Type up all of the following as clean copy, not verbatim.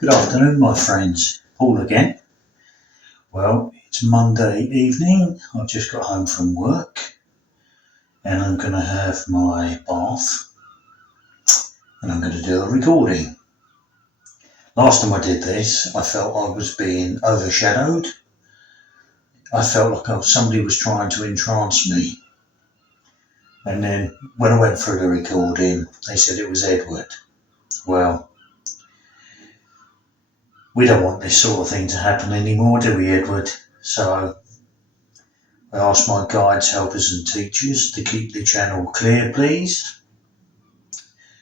Good afternoon, my friends. Paul again. Well, it's Monday evening. I've just got home from work and I'm going to have my bath and I'm going to do a recording. Last time I did this, I felt I was being overshadowed. I felt like somebody was trying to entrance me. And then when I went through the recording, they said it was Edward. Well, we don't want this sort of thing to happen anymore, do we, Edward? So I asked my guides, helpers and teachers to keep the channel clear, please,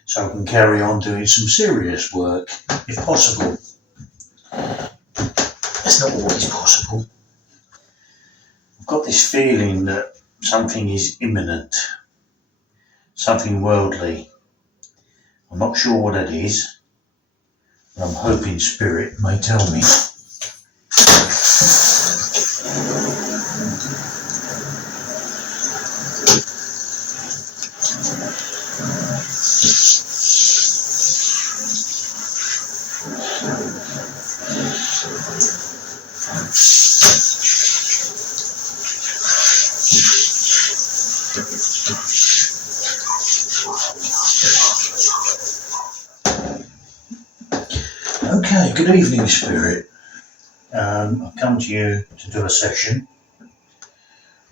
so I can carry on doing some serious work, if possible. It's not always possible. I've got this feeling that something is imminent, something worldly. I'm not sure what it is, but I'm hoping Spirit may tell me. Okay, good evening, Spirit. I've come to you to do a session.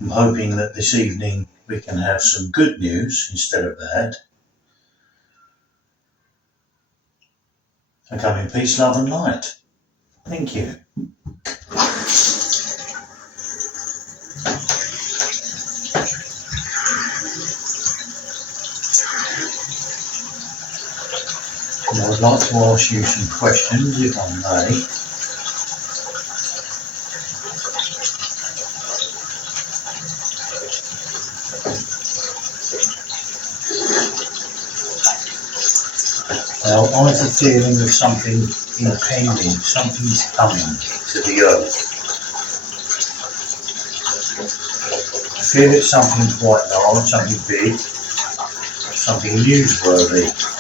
I'm hoping that this evening we can have some good news instead of bad. I come in peace, love and light. Thank you. And I would like to ask you some questions, if I may. Now, I have a feeling of something impending, something's coming to the earth. I feel it's something quite large, something big, something newsworthy.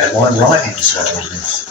Am I right in saying this?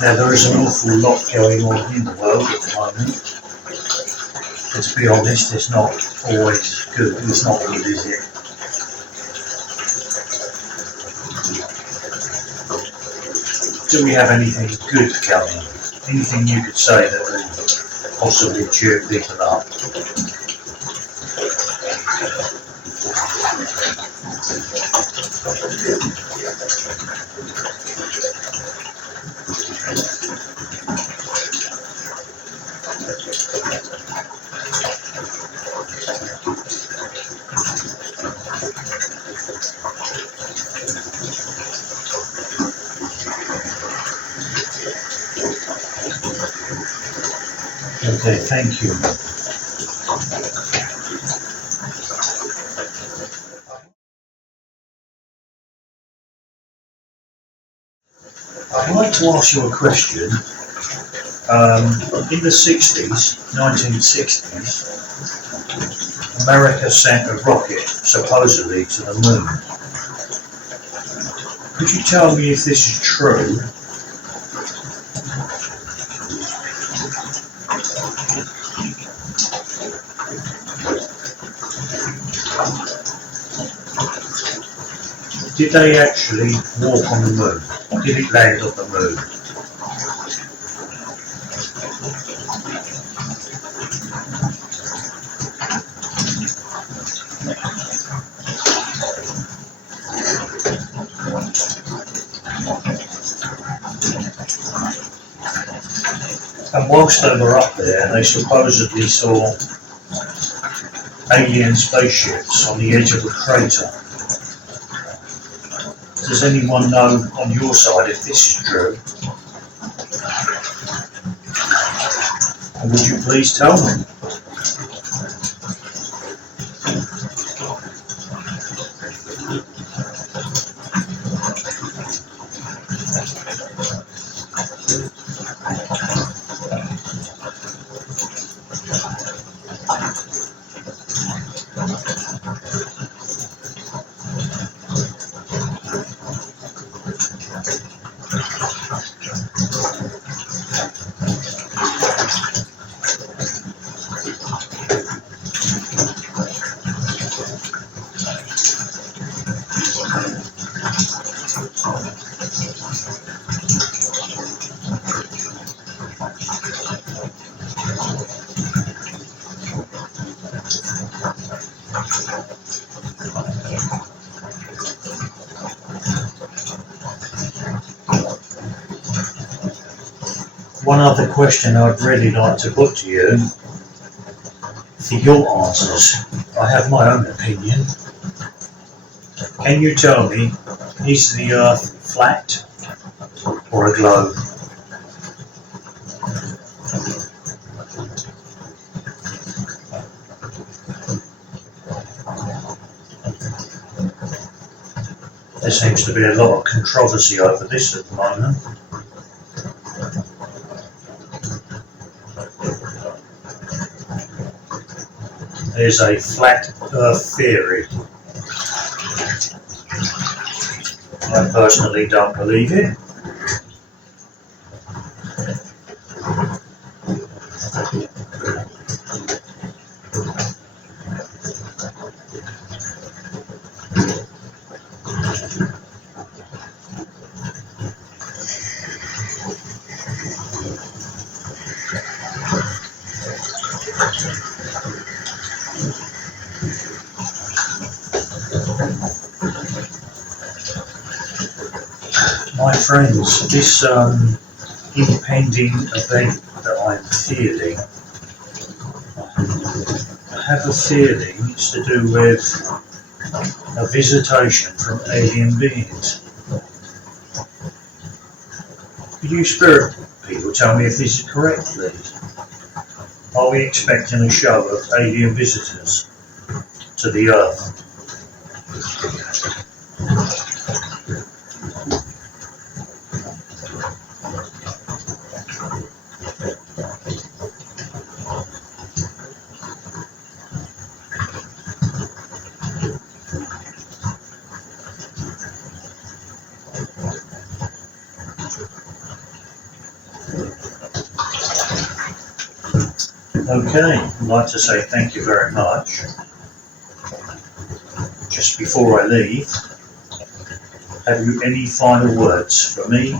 Now, there is an awful lot going on in the world at the moment. But to be honest, it's not always good. It's not good, is it? Do we have anything good coming? Anything you could say that would possibly cheer people up? Okay, thank you. I'd like to ask you a question. In the 60s, 1960s, America sent a rocket, supposedly, to the moon. Could you tell me if this is true? Did they actually walk on the moon? Did it land on the moon? And whilst they were up there, they supposedly saw alien spaceships on the edge of a crater. Does anyone know on your side if this is true? And would you please tell me? One other question I'd really like to put to you for your answers. I have my own opinion. Can you tell me, is the Earth flat or a globe? There seems to be a lot of controversy over this at the moment. There's a flat Earth theory. I personally don't believe it. My friends, this impending event that I'm feeling, I have a feeling it's to do with a visitation from alien beings. Could you spirit people tell me if this is correct, please? Are we expecting a show of alien visitors to the Earth? Okay, I'd like to say thank you very much. Just before I leave, have you any final words for me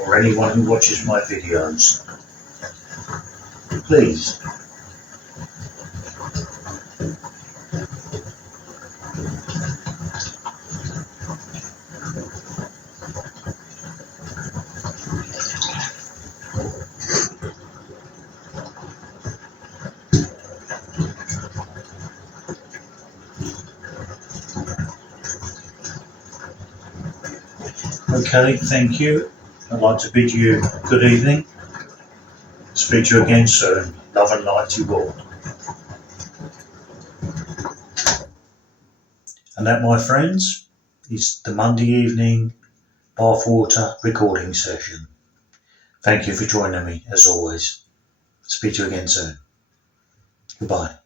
or anyone who watches my videos? Please. Okay, thank you. I'd like to bid you good evening. Speak to you again soon. Love and light to you all. And that, my friends, is the Monday evening bathwater recording session. Thank you for joining me, as always. Speak to you again soon. Goodbye.